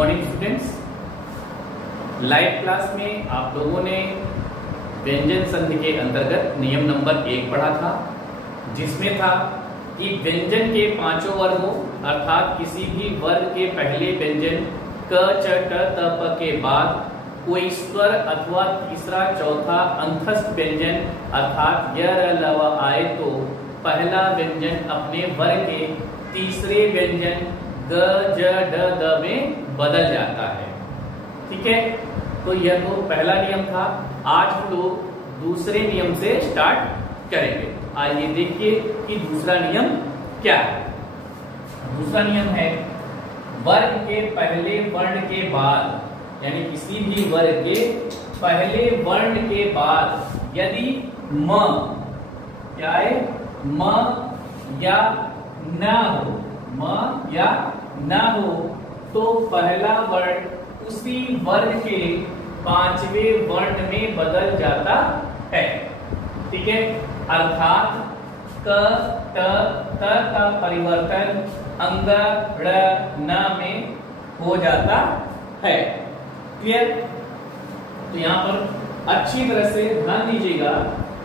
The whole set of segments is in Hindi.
Morning students. लाइव क्लास में आप लोगों ने व्यंजन संधि के अंतर्गत नियम नंबर 1 पढ़ा था, जिसमें था कि व्यंजन के पांचों वर्गों अर्थात किसी भी वर्ग के पहले व्यंजन क च ट त प के बाद कोई स्वर अथवा तीसरा चौथा अंतस्थ व्यंजन अर्थात य र ल व आए तो पहला व्यंजन अपने वर्ग के तीसरे व्यंजन ग ज ड द में बदल जाता है। ठीक है, तो यह तो पहला नियम था। आज हम लोग दूसरे नियम से स्टार्ट करेंगे। आइए देखिए कि दूसरा नियम क्या है। दूसरा नियम है वर्ग के पहले वर्ण के बाद, यानी किसी भी वर्ग के पहले वर्ण के बाद यदि म क्या है, म या न हो, म या न हो तो पहला वर्ण उसी वर्ग के पांचवें वर्ण में बदल जाता है। ठीक है, अर्थात क ट त का परिवर्तन अंग ड़ न में हो जाता है। क्लियर? तो यहाँ पर अच्छी तरह से ध्यान दीजिएगा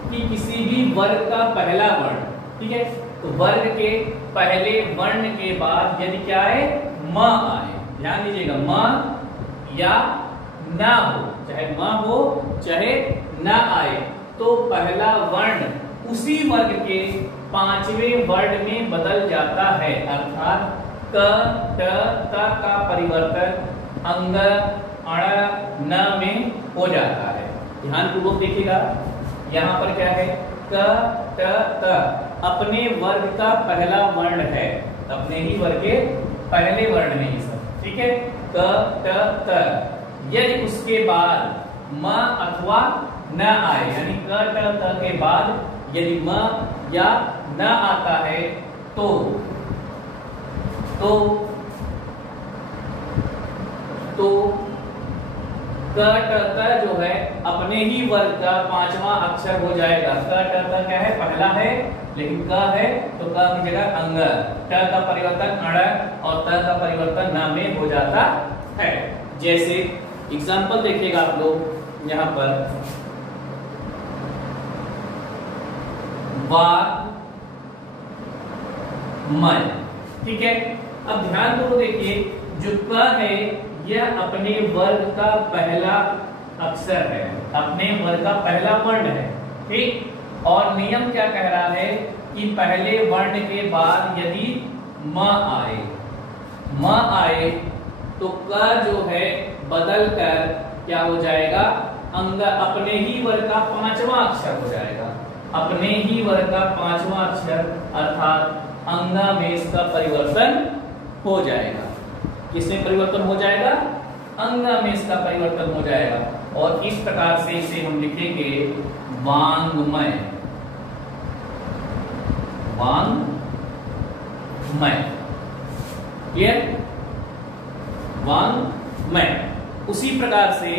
कि किसी भी वर्ग का पहला वर्ण, ठीक है, तो वर्ग के पहले वर्ण के बाद यदि क्या है, म आए, ध्यान दीजिएगा, म या न हो, चाहे म हो चाहे न आए, तो पहला वर्ण उसी वर्ग के पांचवें वर्ण में बदल जाता है। अर्थात क ट त का परिवर्तन अंग अण न में हो जाता है। ध्यान पूर्वक देखिएगा, यहाँ पर क्या है, क ट त अपने वर्ग का पहला वर्ण है, अपने ही वर्ग के पहले वर्ण में ही सब। ठीक है, क ट त यदि उसके बाद म अथवा न आए, यानी क ट त के बाद यदि म या न आता है तो क ट त जो है अपने ही वर्ग का पांचवा अक्षर हो जाएगा। क ट त क्या है, पहला है, लेकिन क है तो क की जगह अंग, ट का परिवर्तन अण और त का परिवर्तन न में हो जाता है। जैसे एग्जाम्पल देखिएगा आप लोग, यहाँ पर वाग्मय। ठीक है, अब ध्यान दो, देखिए जो क है यह अपने वर्ग का पहला अक्षर है, अपने वर्ग का पहला वर्ण है। ठीक, और नियम क्या कह रहा है कि पहले वर्ण के बाद यदि म आए तो क जो है बदल कर क्या हो जाएगा, अंग, अपने ही वर्ग का पांचवा अक्षर हो जाएगा, अपने ही वर्ग का पांचवा अक्षर अर्थात अंगा में इसका परिवर्तन हो जाएगा। किसमें परिवर्तन हो जाएगा, अंगा में इसका परिवर्तन हो जाएगा। और इस प्रकार से इसे हम लिखेंगे वांग्मय, वांग्मय। क्लियर? वांग्मय। उसी प्रकार से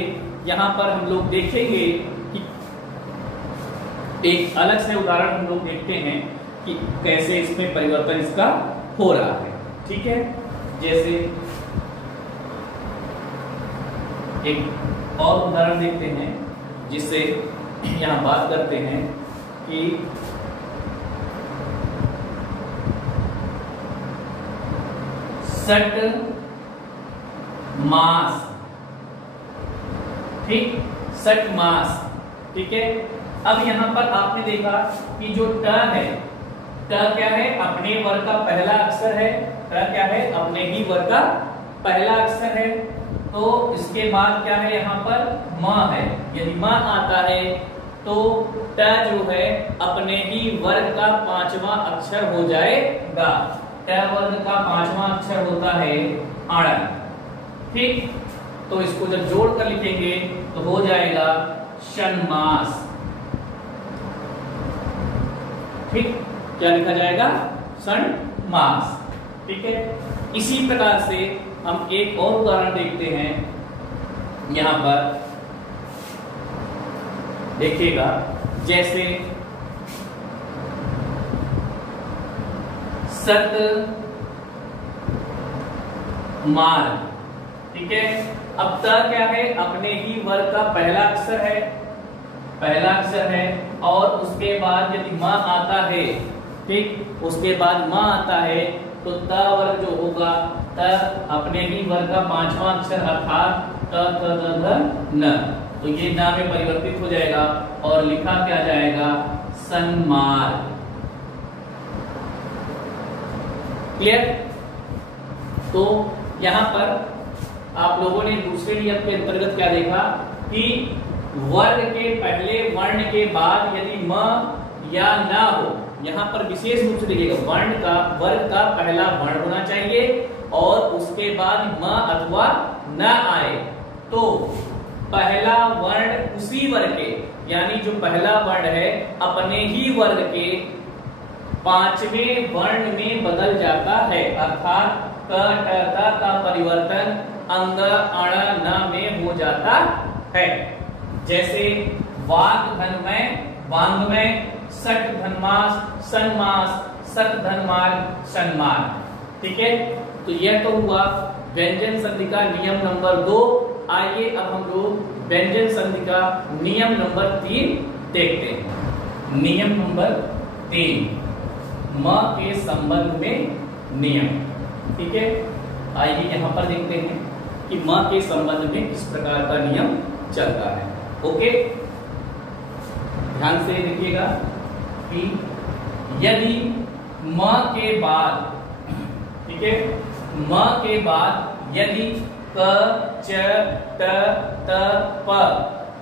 यहां पर हम लोग देखेंगे कि एक अलग से उदाहरण हम लोग देखते हैं कि कैसे इसमें परिवर्तन इसका हो रहा है। ठीक है, जैसे एक और उदाहरण देखते हैं जिससे यहां बात करते हैं कि सट मास। ठीक, सट मास। ठीक है, अब यहां पर आपने देखा कि जो ट है, ट क्या है, अपने वर्ग का पहला अक्षर है, ट क्या है, अपने ही वर्ग का पहला अक्षर है, तो इसके बाद क्या है, यहाँ पर म है, यदि म आता है तो ट जो है अपने ही वर्ग का पांचवा अक्षर हो जाएगा। ट वर्ग का पांचवा अक्षर होता है अण। ठीक, तो इसको जब जोड़ कर लिखेंगे तो हो जाएगा षण्मास। ठीक, क्या लिखा जाएगा, षण्मास। ठीक है, इसी प्रकार से हम एक और उदाहरण देखते हैं। यहां पर देखिएगा, जैसे सत मार्ग। ठीक है। अब त क्या है, अपने ही वर्ग का पहला अक्षर है, पहला अक्षर है, और उसके बाद यदि म आता है, ठीक, उसके बाद म आता है तो त वर्ग जो होगा, त अपने ही वर्ग का पांचवा अक्षर अर्थात त थ द ध न, तो ये न में परिवर्तित हो जाएगा और लिखा क्या जाएगा, सन्मार्ग। क्लियर। तो यहां पर आप लोगों ने दूसरे नियम के अंतर्गत क्या देखा कि वर्ग के पहले वर्ण के बाद यदि म या न हो, यहां पर विशेष रूप से देखिएगा, वर्ग का पहला वर्ण होना चाहिए और उसके बाद म अथवा न आए तो पहला वर्ण उसी वर्ग के, यानी जो पहला वर्ण है अपने ही वर्ग के पांचवें वर्ण में बदल जाता है, अर्थात क ट त का परिवर्तन अंग अण न में हो जाता है। जैसे वाग धनमय वांगमय, सट धनमास सन्मास, सत धनमार्ग सन्मार्ग। ठीक है, तो यह तो हुआ व्यंजन संधि का नियम नंबर 2। आइए अब हम लोग व्यंजन संधि का नियम नंबर 3 देखते हैं। नियम नंबर 3, म के संबंध में नियम। ठीक है, आइए यहां पर देखते हैं कि म के संबंध में किस प्रकार का नियम चलता है। ओके, ध्यान से देखिएगा कि यदि म के बाद, ठीक है, म के बाद यदि क च ट त प,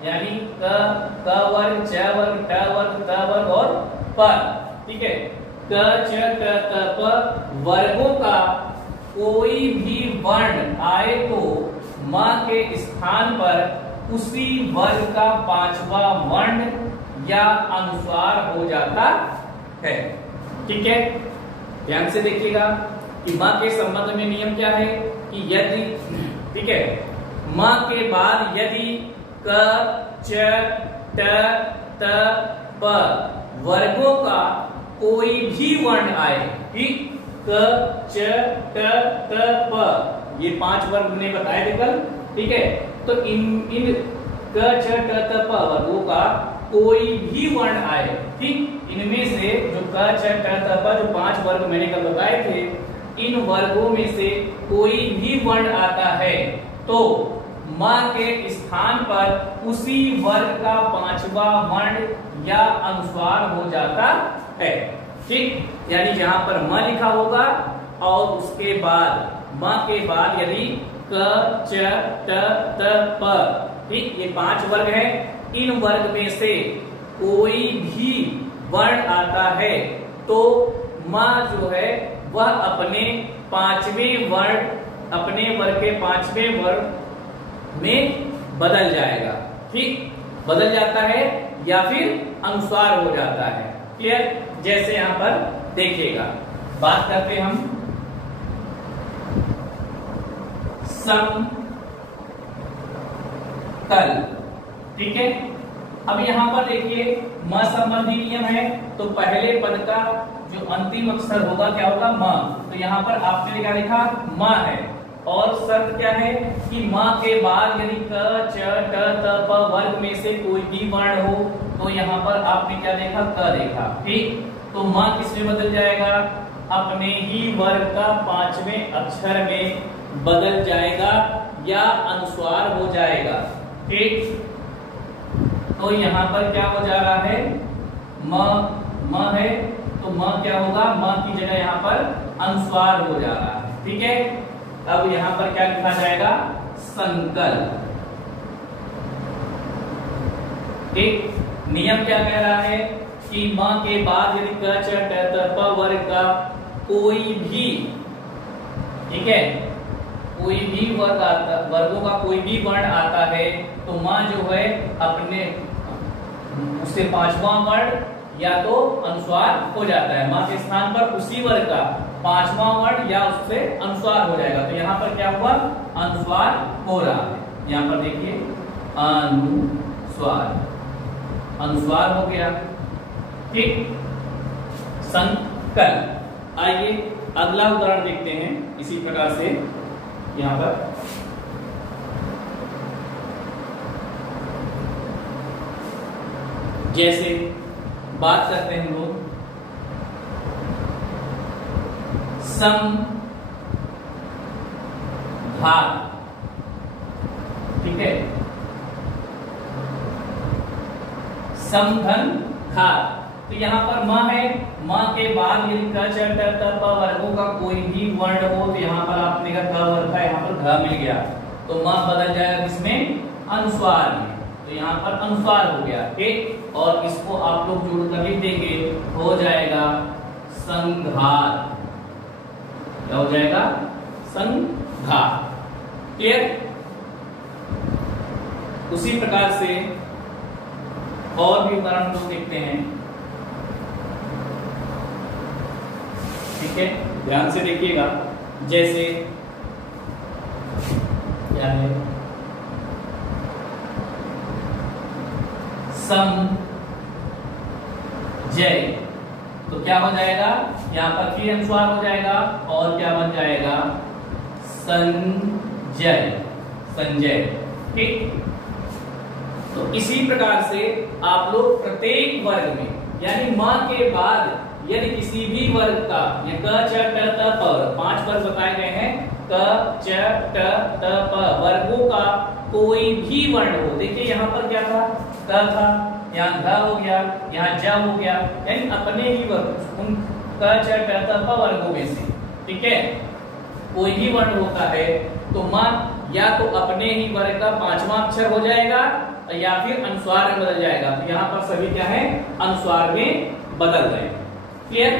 यानी क वर्ग, च वर्ग, ट वर्ग, त वर्ग और प, ठीक है, क च ट त प वर्गों का कोई भी वर्ण आए तो म के स्थान पर उसी वर्ग का पांचवा वर्ण या अनुस्वार हो जाता है। ठीक है, ध्यान से देखिएगा कि म के संबंध में नियम क्या है कि यदि, ठीक है, म के बाद यदि क च ट त प वर्गों का कोई भी वर्ण आए, ठीक, क च ट त प, ये 5 वर्ग ने बताए थे कल। ठीक है, तो इन क च ट त प वर्गों का कोई भी वर्ण आए, ठीक, इनमें से जो क च ट त प जो 5 वर्ग मैंने कल बताए थे, इन वर्गों में से कोई भी वर्ण आता है तो म के स्थान पर उसी वर्ग का पांचवा वर्ण या अनुस्वार हो जाता है। ठीक, यानी जहां पर म लिखा होगा और उसके बाद म के बाद यदि क च ट त प, ठीक, ये 5 वर्ग है, इन वर्ग में से कोई भी वर्ण आता है तो म जो है वह अपने पांचवें वर्ण, अपने वर्ग के 5वें वर्ण में बदल जाएगा। ठीक, बदल जाता है या फिर अनुस्वार हो जाता है। क्लियर। जैसे यहां पर देखिएगा, बात करते हम समतल। ठीक है, अब यहां पर देखिए म संबंधी नियम है तो पहले पद का जो अंतिम अक्षर होगा क्या होगा, म। तो यहां पर आपने क्या लिखा, म है, और शर्त क्या है कि म के बाद यदि क च ट त प वर्ग में से कोई भी वर्ण हो तो यहां पर आपने क्या देखा, क देखा। ठीक, तो म किस में बदल जाएगा, अपने ही वर्ग का 5वें अक्षर में बदल जाएगा या अनुस्वार हो जाएगा। ठीक, तो यहां पर क्या हो जा रहा है, म है तो म क्या होगा, म की जगह यहां पर अनुस्वार हो जा रहा है। ठीक है, अब यहां पर क्या लिखा जाएगा, संकल। ठीक, नियम क्या कह रहा है कि म के बाद यदि क च ट त प वर्ग का कोई भी, ठीक है, कोई भी वर्गों का कोई भी वर्ण आता है तो म जो है अपने उससे 5वां वर्ण या तो अनुस्वार हो जाता है, म के स्थान पर उसी वर्ग का 5वां वर्ण या उससे अनुस्वार हो जाएगा। तो यहाँ पर क्या हुआ, अनुस्वार हो रहा है। यहाँ पर देखिए अनुस्वार, अनुस्वार हो गया। ठीक, संकल। आइए अगला उदाहरण देखते हैं इसी प्रकार से। यहाँ पर जैसे बात करते हैं हम लोग समघात, ठीक है, समघन घात। तो यहाँ पर म है, म के बाद यदि क च ट त प वर्गों का कोई भी वर्ण हो तो यहाँ पर आपने का क वर्ग का यहाँ पर घ मिल गया, तो म बदल जाएगा किसमें, अनुस्वार में। तो यहाँ पर अनुस्वार हो गया, ठीक। और इसको आप लोग जोड़ कर लिख देंगे, हो जाएगा संघात। क्या हो जाएगा, संघात। क्लियर। उसी प्रकार से और भी उदाहरण लोग देखते हैं, ठीक है, ध्यान से देखिएगा। जैसे क्या है, समजय, तो क्या हो जाएगा, यहां पर फिर अनुस्वार हो जाएगा और क्या बन जाएगा, संजय, संजय, ठीक। तो इसी प्रकार से आप लोग प्रत्येक वर्ग में, यानी म के बाद यदि किसी भी वर्ग का, ये क च ट त प 5 वर्ग बताए गए हैं, क च ट त प वर्गों का कोई भी वर्ण हो, देखिए यहाँ पर क्या था, क था, यहाँ घ हो गया, यहाँ ज हो गया, यानी अपने ही वर्ग, उन क च ट त प वर्गों में से, ठीक है, कोई भी वर्ण होता है तो म या तो अपने ही वर्ग का 5वां अक्षर हो जाएगा या फिर अनुस्वार में बदल जाएगा। तो यहाँ पर सभी क्या है, अनुस्वार में बदल गए। क्लियर।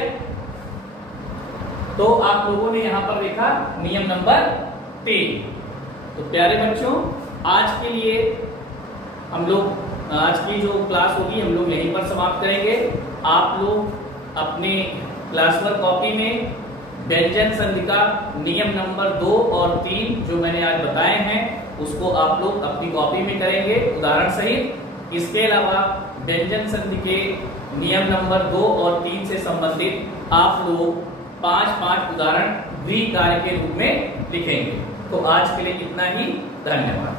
तो आप लोगों ने यहां पर देखा नियम नंबर 3। तो प्यारे बच्चों, आज के लिए हम लोग, आज की जो क्लास होगी हम लोग यहीं पर समाप्त करेंगे। आप लोग अपने क्लास वर्क कॉपी में व्यंजन संधि का नियम नंबर 2 और 3 जो मैंने आज बताए हैं उसको आप लोग अपनी कॉपी में करेंगे उदाहरण सहित। इसके अलावा व्यंजन संधि के नियम नंबर 2 और 3 से संबंधित आप लोग 5-5 उदाहरण गृह कार्य के रूप में लिखेंगे। तो आज के लिए इतना ही, धन्यवाद।